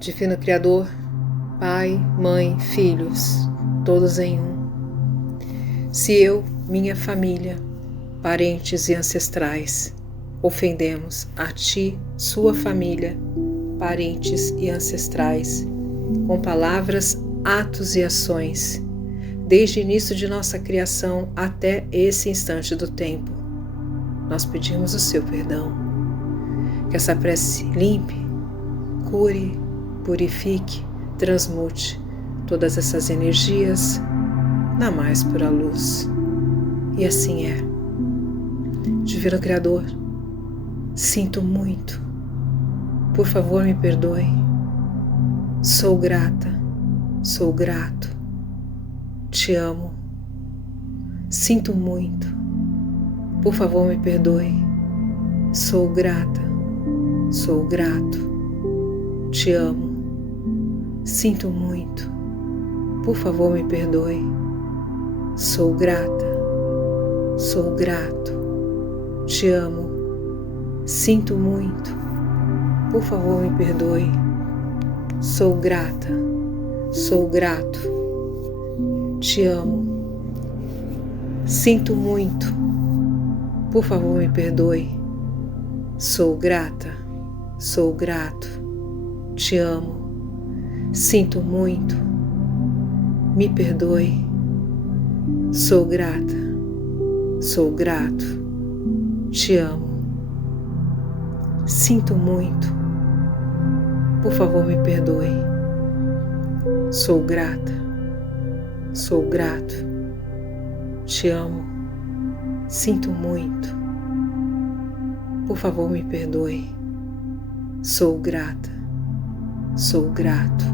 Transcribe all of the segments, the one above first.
Divino Criador, Pai, Mãe, Filhos, todos em um. Se eu, minha família, parentes e ancestrais, ofendemos a Ti, sua família, parentes e ancestrais, com palavras, atos e ações, desde o início de nossa criação até esse instante do tempo, nós pedimos o Seu perdão. Que essa prece limpe, cure, purifique, transmute todas essas energias na mais pura luz. E assim é. Divino Criador, sinto muito. Por favor, me perdoe. Sou grata, sou grato. Te amo. Sinto muito. Por favor, me perdoe. Sou grata, sou grato. Te amo. Sinto muito. Por favor, me perdoe. Sou grata, sou grato. Te amo. Sinto muito. Por favor, me perdoe. Sou grata, sou grato. Te amo. Sinto muito. Por favor, me perdoe. Sou grata, sou grato. Te amo. Sinto muito. Me perdoe. Sou grata, sou grato. Te amo. Sinto muito. Por favor, me perdoe. Sou grata, sou grato. Te amo. Sinto muito. Por favor, me perdoe. Sou grata, sou grato.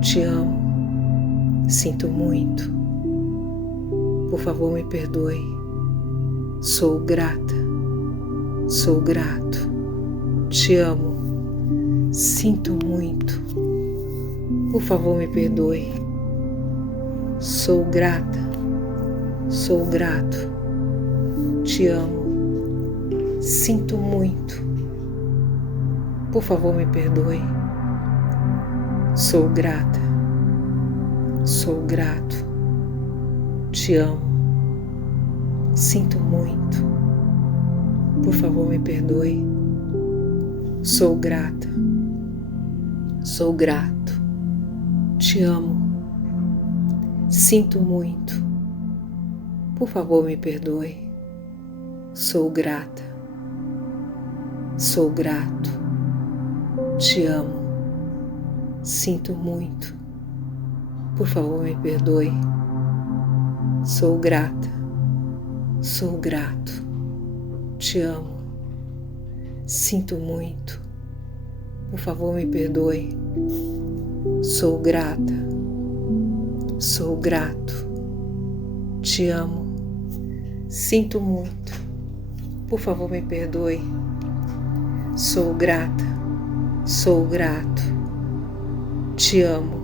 Te amo. Sinto muito. Por favor, me perdoe. Sou grata, sou grato. Te amo. Sinto muito. Por favor, me perdoe. Sou grata, sou grato. Te amo. Sinto muito. Por favor, me perdoe. Sou grata, sou grato. Te amo. Sinto muito. Por favor, me perdoe. Sou grata, sou grato. Te amo. Sinto muito. Por favor, me perdoe. Sou grata, sou grato. Te amo. Sinto muito. Por favor, me perdoe. Sou grata, sou grato. Te amo. Sinto muito. Por favor, me perdoe. Sou grata, sou grato. Te amo. Sinto muito. Por favor, me perdoe. Sou grata, sou grato. Te amo.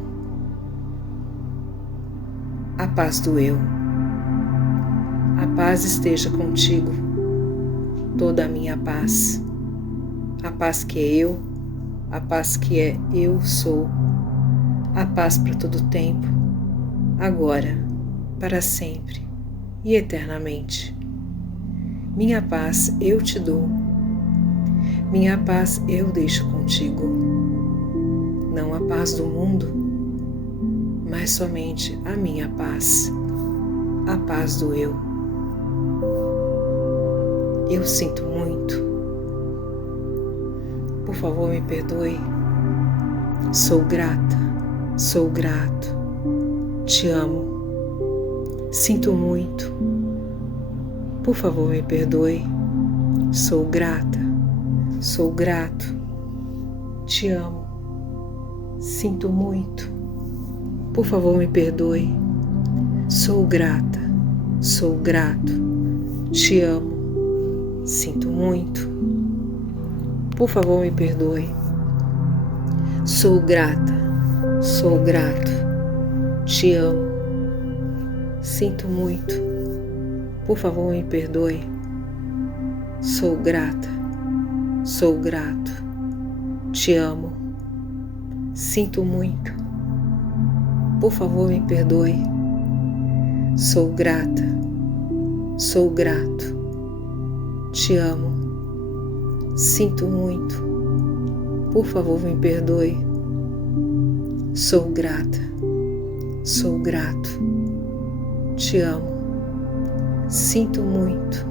A paz do eu. A paz esteja contigo. Toda a minha paz. A paz que é eu. A paz que é eu sou. A paz para todo tempo. Agora, para sempre e eternamente. Minha paz eu te dou. Minha paz eu deixo contigo. Não a paz do mundo, mas somente a minha paz. A paz do eu. Eu sinto muito. Por favor, me perdoe. Sou grata, sou grato. Te amo. Sinto muito. Por favor, me perdoe. Sou grata, sou grato. Te amo. Sinto muito. Por favor, me perdoe. Sou grata, sou grato. Te amo. Sinto muito. Por favor, me perdoe. Sou grata, sou grato. Te amo. Sinto muito. Por favor, me perdoe. Sou grata, sou grato. Te amo. Sinto muito. Por favor, me perdoe. Sou grata. Sou grato. Te amo. Sinto muito. Por favor, me perdoe. Sou grata. Sou grato. Te amo. Sinto muito.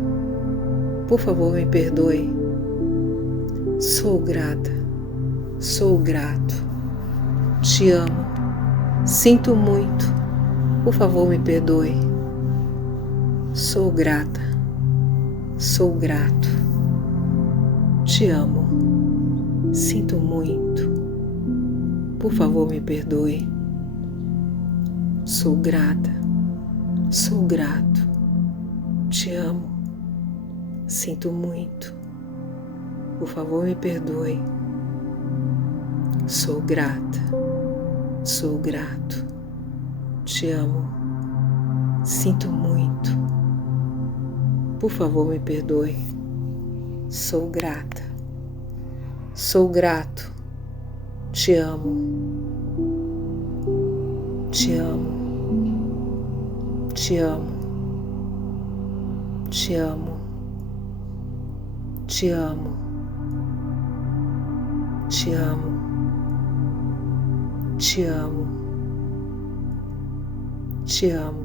Por favor, me perdoe. Sou grata. Sou grato. Te amo. Sinto muito. Por favor, me perdoe. Sou grata. Sou grato. Te amo. Sinto muito. Por favor, me perdoe. Sou grata. Sou grato. Te amo. Sinto muito. Por favor, me perdoe. Sou grata. Sou grato. Te amo. Sinto muito. Por favor, me perdoe. Sou grata. Sou grato. Te amo. Te amo. Te amo. Te amo. Te amo. Te amo. Te amo. Te amo.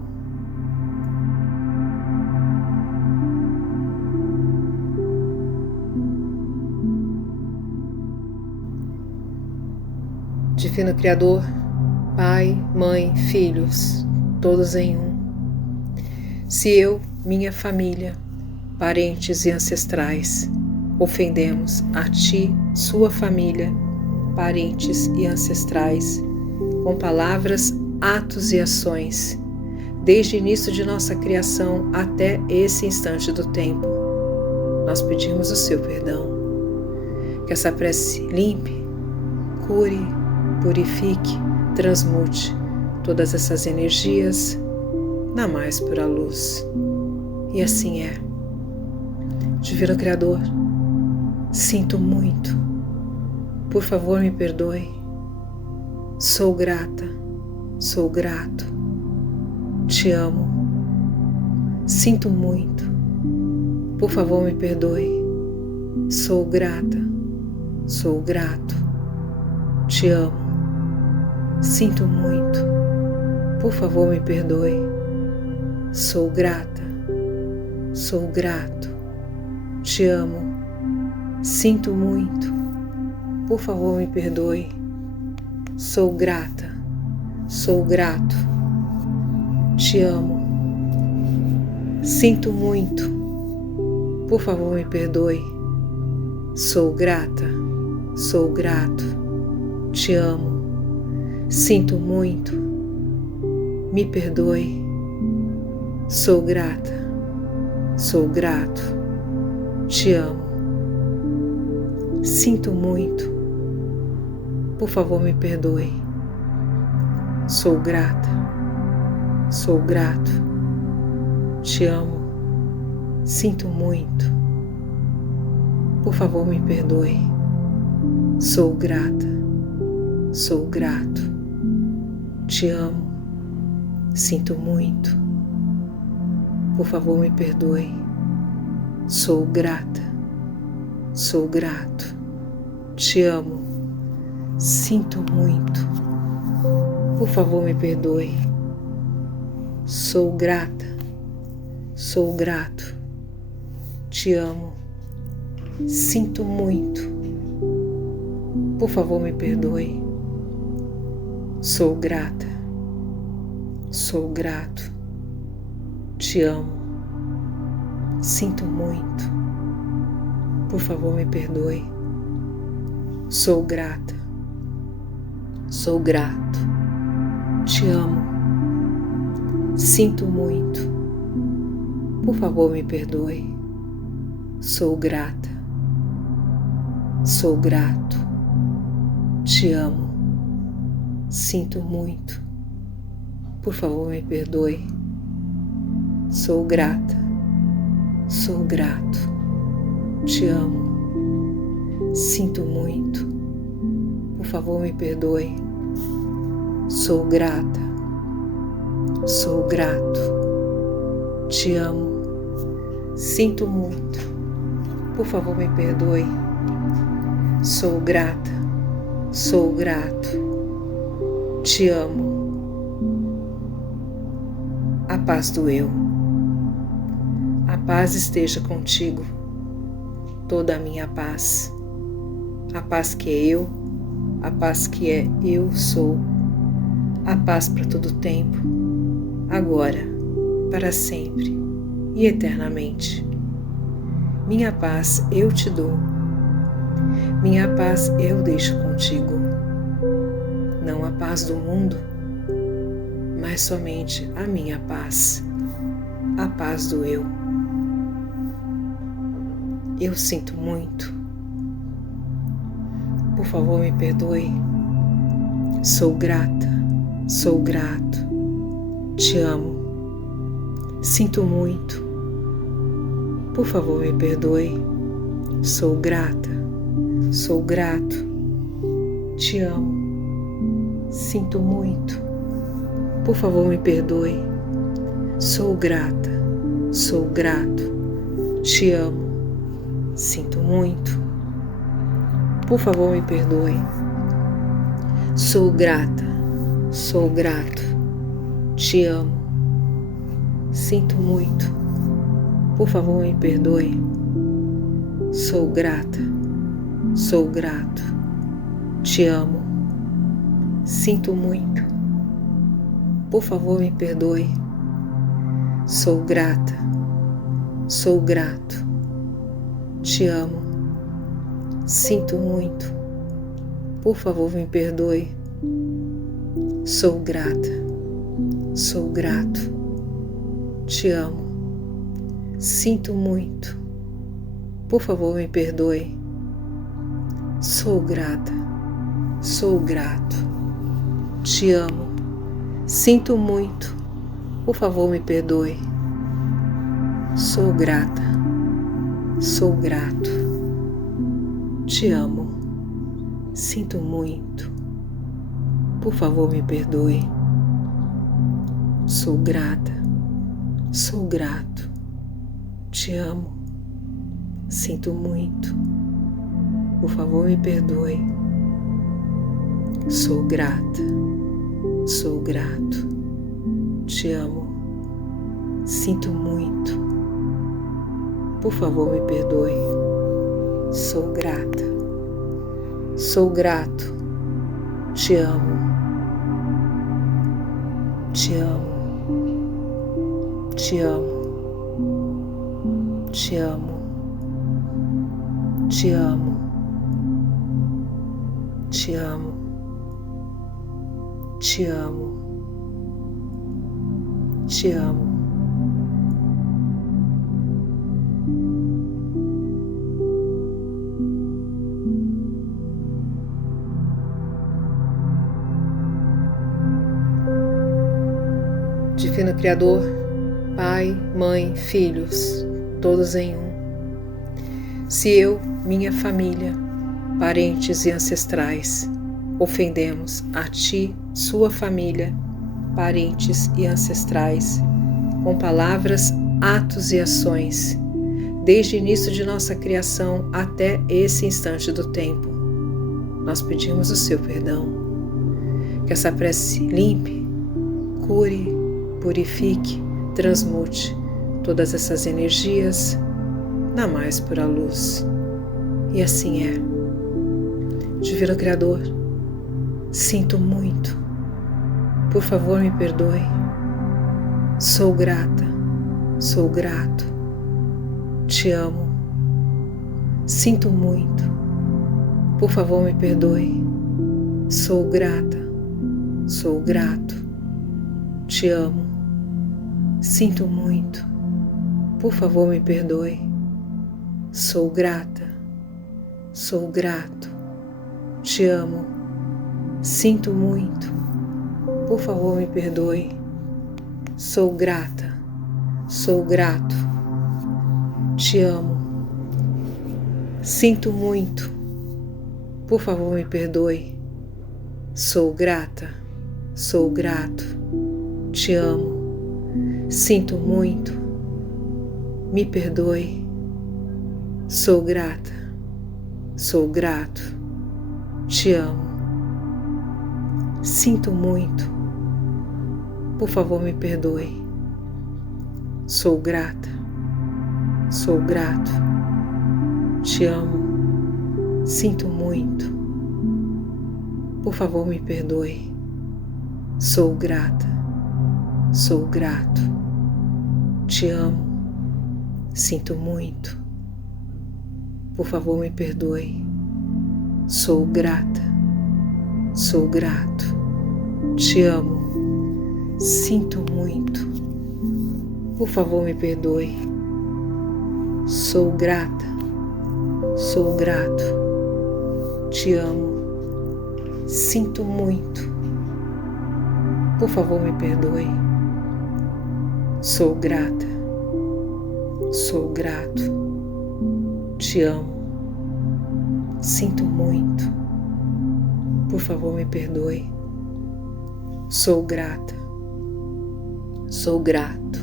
Divino Criador, Pai, Mãe, Filhos, todos em um. Se eu, minha família, parentes e ancestrais, ofendemos a Ti, sua família, parentes e ancestrais, com palavras, atos e ações, desde o início de nossa criação até esse instante do tempo, nós pedimos o Seu perdão. Que essa prece limpe, cure, purifique, transmute todas essas energias na mais pura luz. E assim é. Divino Criador, sinto muito. Por favor, me perdoe. Sou grata, sou grato. Te amo. Sinto muito. Por favor, me perdoe. Sou grata, sou grato. Te amo. Sinto muito. Por favor, me perdoe. Sou grata. Sou grato. Te amo. Sinto muito. Por favor, me perdoe. Sou grata. Sou grato. Te amo. Sinto muito. Por favor, me perdoe. Sou grata. Sou grato. Te amo. Sinto muito. Me perdoe. Sou grata. Sou grato. Te amo. Sinto muito. Por favor, me perdoe. Sou grata. Sou grato. Te amo. Sinto muito. Por favor, me perdoe. Sou grata. Sou grato. Te amo. Sinto muito. Por favor, me perdoe. Sou grata. Sou grato. Te amo. Sinto muito. Por favor, me perdoe. Sou grata. Sou grato. Te amo. Sinto muito. Por favor, me perdoe. Sou grata. Sou grato. Te amo. Sinto muito. Por favor, me perdoe. Sou grata. Sou grato. Te amo. Sinto muito. Por favor, me perdoe. Sou grata. Sou grato. Te amo. Sinto muito. Por favor, me perdoe. Sou grata. Sou grato. Te amo. Sinto muito. Por favor, me perdoe. Sou grata. Sou grato. Te amo. Sinto muito. Por favor, me perdoe. Sou grata. Sou grato. Te amo. A paz do eu. A paz esteja contigo. Toda a minha paz. A paz que é eu. A paz que é eu sou. A paz para todo tempo. Agora, para sempre e eternamente. Minha paz eu te dou. Minha paz eu deixo contigo. Não a paz do mundo, mas somente a minha paz. A paz do eu. Eu sinto muito. Por favor, me perdoe. Sou grata. Sou grato. Te amo. Sinto muito. Por favor, me perdoe. Sou grata. Sou grato. Te amo. Sinto muito. Por favor, me perdoe. Sou grata. Sou grato. Te amo. Sinto muito. Por favor, me perdoe. Sou grata. Sou grato. Te amo. Sinto muito. Por favor, me perdoe. Sou grata. Sou grato. Te amo. Sinto muito. Por favor, me perdoe. Sou grata. Sou grato. Te amo. Sinto muito. Por favor, me perdoe. Sou grata. Sou grato. Te amo. Sinto muito. Por favor, me perdoe. Sou grata. Sou grato. Te amo. Sinto muito. Por favor, me perdoe. Sou grata. Sou grato. Te amo. Sinto muito. Por favor, me perdoe. Sou grata. Sou grato. Te amo. Sinto muito. Por favor, me perdoe. Sou grata. Sou grato. Te amo. Sinto muito. Por favor, me perdoe. Sou grata. Sou grato. Te amo. Te amo. Te amo. Te amo. Te amo. Te amo. Te amo. Te amo. Divino Criador, Pai, Mãe, Filhos, todos em um. Se eu, minha família, parentes e ancestrais, ofendemos a Ti, sua família, parentes e ancestrais, com palavras, atos e ações, desde o início de nossa criação até esse instante do tempo, nós pedimos o Seu perdão. Que essa prece limpe, cure, purifique, transmute todas essas energias na mais pura luz. E assim é. Divino Criador, sinto muito. Por favor, me perdoe. Sou grata. Sou grato. Te amo. Sinto muito. Por favor, me perdoe. Sou grata. Sou grato. Te amo. Sinto muito. Por favor, me perdoe. Sou grata. Sou grato. Te amo. Sinto muito. Por favor, me perdoe. Sou grata. Sou grato. Te amo. Sinto muito. Por favor, me perdoe. Sou grata, sou grato, te amo, sinto muito, me perdoe. Sou grata, sou grato, te amo, sinto muito, por favor me perdoe. Sou grata, sou grato, te amo, sinto muito, por favor me perdoe. Sou grata, sou grato, te amo, sinto muito, por favor me perdoe. Sou grata, sou grato, te amo, sinto muito, por favor me perdoe. Sou grata, sou grato, te amo, sinto muito, por favor me perdoe. Sou grata, sou grato, te amo, sinto muito, por favor me perdoe. Sou grata, sou grato,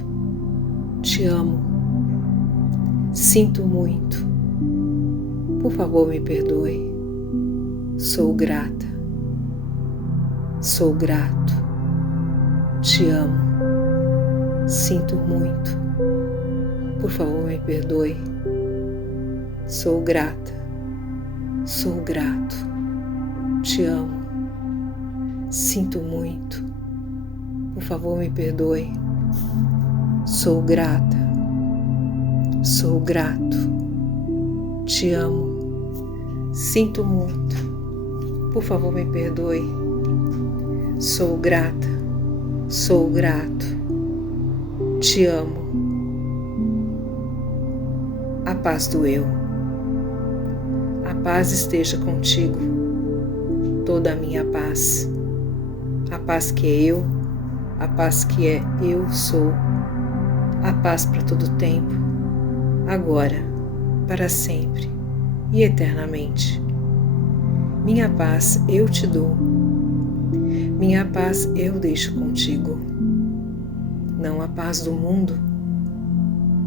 te amo, sinto muito, por favor me perdoe. Sou grata, sou grato, te amo, sinto muito, por favor me perdoe. Sou grata, sou grato, te amo, sinto muito, por favor me perdoe. Sou grata, sou grato, te amo, sinto muito, por favor me perdoe. Sou grata, sou grato, te amo. A paz do eu. A paz esteja contigo, toda a minha paz. A paz que é eu, a paz que é eu sou. A paz para todo tempo, agora, para sempre e eternamente. Minha paz eu te dou, minha paz eu deixo contigo. Não a paz do mundo,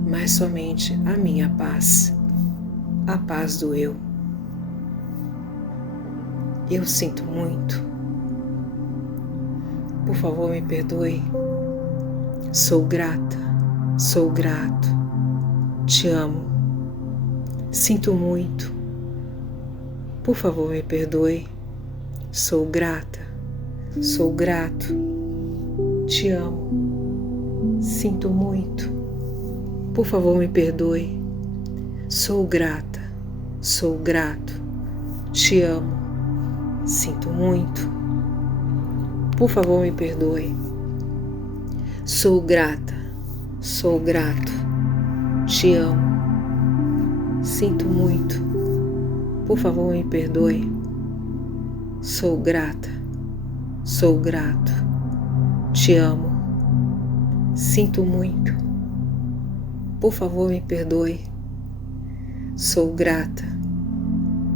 mas somente a minha paz, a paz do eu. Eu sinto muito, por favor me perdoe. Sou grata, sou grato, te amo, sinto muito, por favor me perdoe. Sou grata, sou grato, te amo, sinto muito, por favor me perdoe. Sou grata, sou grato, te amo, sinto muito, por favor me perdoe. Sou grata, sou grato, te amo, sinto muito, por favor me perdoe. Sou grata, sou grato, te amo, sinto muito, por favor me perdoe. Sou grata,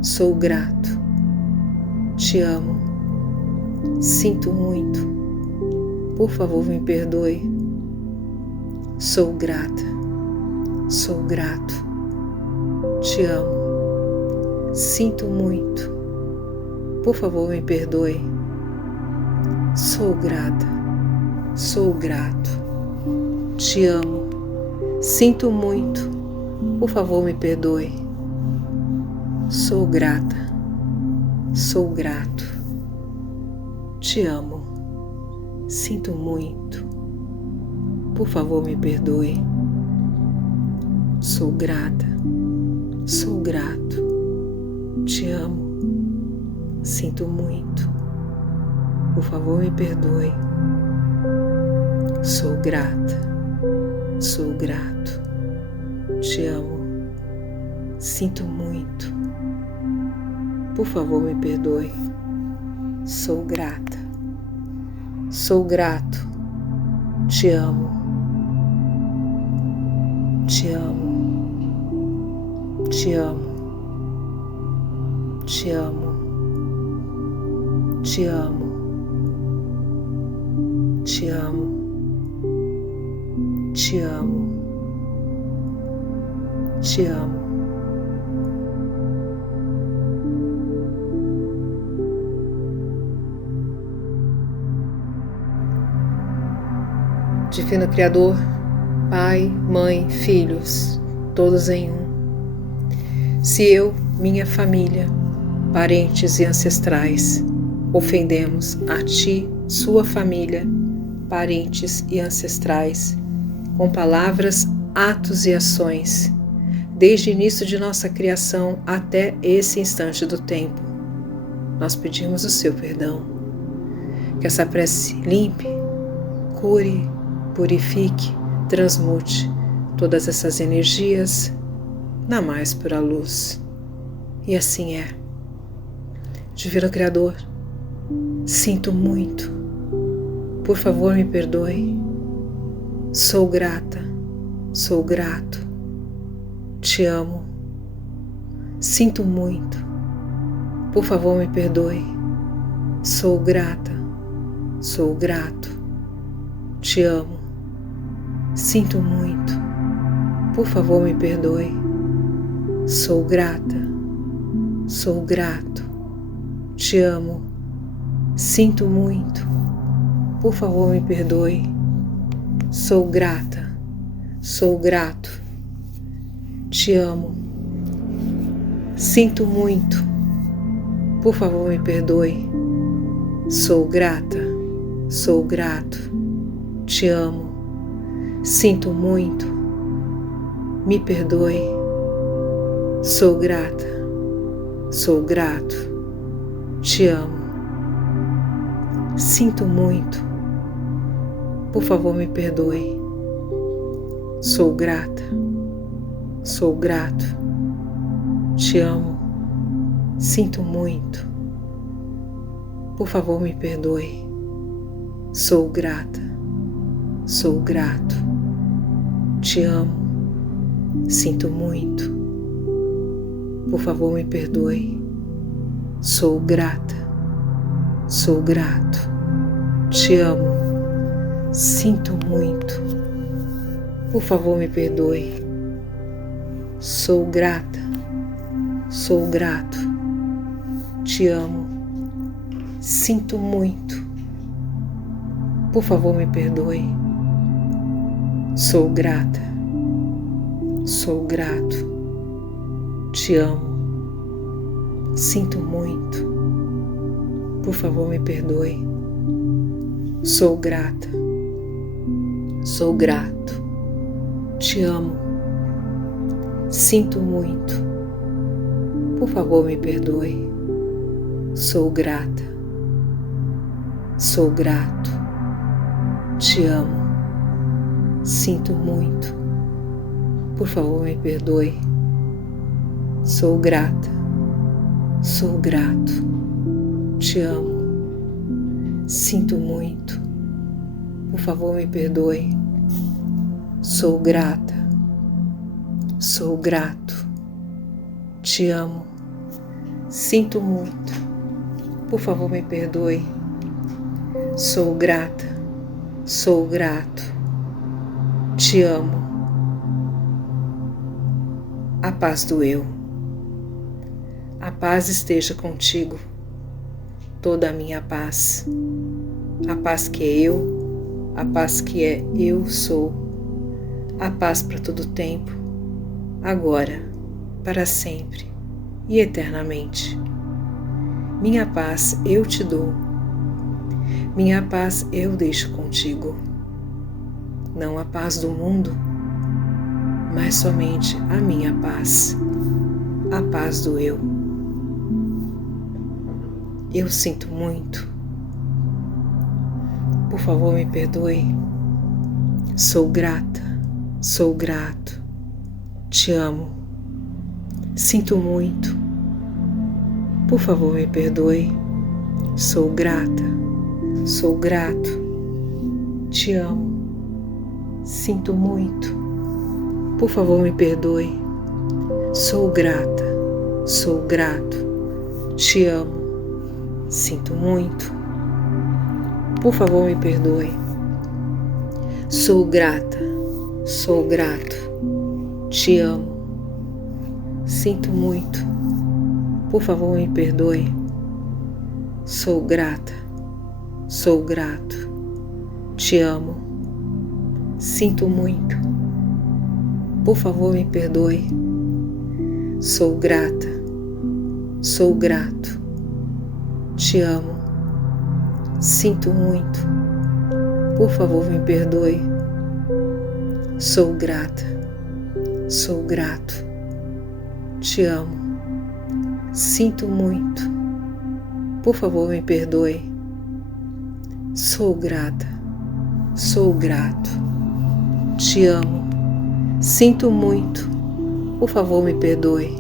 sou grato, te amo, sinto muito, por favor me perdoe. Sou grata, sou grato, te amo, sinto muito, por favor me perdoe. Sou grata, sou grato, te amo, sinto muito, por favor me perdoe. Sou grata, sou grato, te amo, sinto muito, por favor me perdoe. Sou grata, sou grato, te amo, sinto muito, por favor me perdoe. Sou grata, sou grato, te amo, sinto muito, por favor me perdoe. Sou grata, sou grato, te amo, te amo, te amo, te amo, te amo. Te amo. Te amo. Te amo. Divino Criador, Pai, Mãe, Filhos, todos em um. Se eu, minha família, parentes e ancestrais, ofendemos a Ti, sua família, parentes e ancestrais, com palavras, atos e ações, desde o início de nossa criação até esse instante do tempo, nós pedimos o Seu perdão. Que essa prece limpe, cure, purifique, transmute todas essas energias na mais pura luz. E assim é. Divino Criador, sinto muito. Por favor, me perdoe. Sou grata, sou grato. Te amo. Sinto muito. Por favor, me perdoe. Sou grata, sou grato. Te amo. Sinto muito. Por favor, me perdoe. Sou grata, sou grato. Te amo. Sinto muito. Por favor, me perdoe. Sou grata, sou grato. Te amo. Sinto muito. Por favor, me perdoe. Sou grata, sou grato. Te amo. Sinto muito. Me perdoe. Sou grata, sou grato. Te amo. Sinto muito. Por favor, me perdoe. Sou grata, sou grato. Te amo. Sinto muito. Por favor, me perdoe. Sou grata, sou grato. Te amo. Sinto muito. Por favor, me perdoe. Sou grata, sou grato. Te amo. Sinto muito. Por favor, me perdoe. Sou grata, sou grato. Te amo. Sinto muito. Por favor, me perdoe. Sou grata, sou grato. Te amo. Sinto muito. Por favor, me perdoe. Sou grata, sou grato. Te amo. Sinto muito. Por favor, me perdoe. Sou grata, sou grato. Te amo. Sinto muito. Por favor, me perdoe. Sou grata, sou grato. Te amo. Sinto muito. Por favor, me perdoe. Sou grata, sou grato. Te amo. Sinto muito. Por favor, me perdoe. Sou grata, sou grato. Te amo. A paz do eu. A paz esteja contigo. Toda a minha paz. A paz que é eu, a paz que é eu sou. A paz para todo tempo, agora, para sempre e eternamente. Minha paz eu te dou. Minha paz eu deixo contigo. Não a paz do mundo, mas somente a minha paz. A paz do eu. Eu sinto muito. Por favor, me perdoe. Sou grata, sou grato. Te amo. Sinto muito. Por favor, me perdoe. Sou grata, sou grato. Te amo. Sinto muito. Por favor, me perdoe. Sou grata, sou grato. Te amo. Sinto muito. Por favor, me perdoe. Sou grata, sou grato, te amo. Sinto muito, por favor me perdoe. Sou grata, sou grato, te amo. Sinto muito, por favor me perdoe. Sou grata, sou grato, te amo. Sinto muito, por favor me perdoe. Sou grata, sou grato, te amo. Sinto muito, por favor me perdoe. Sou grata, sou grato, te amo. Sinto muito, por favor me perdoe.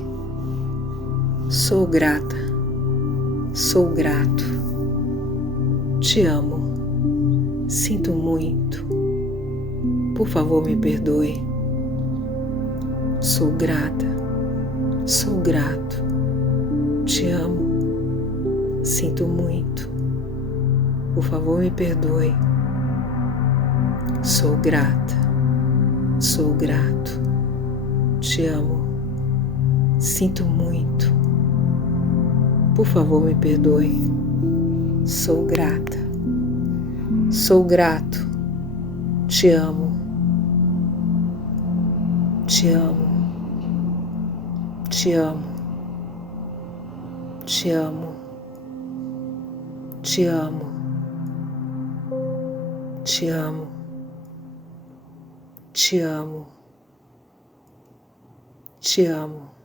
Sou grata, sou grato, te amo. Sinto muito, por favor me perdoe. Sou grata, sou grato, te amo. Sinto muito, por favor me perdoe. Sou grata, sou grato, te amo. Sinto muito, por favor me perdoe. Sou grata, sou grato, te amo. Te amo, te amo, te amo, te amo, te amo, te amo, te amo.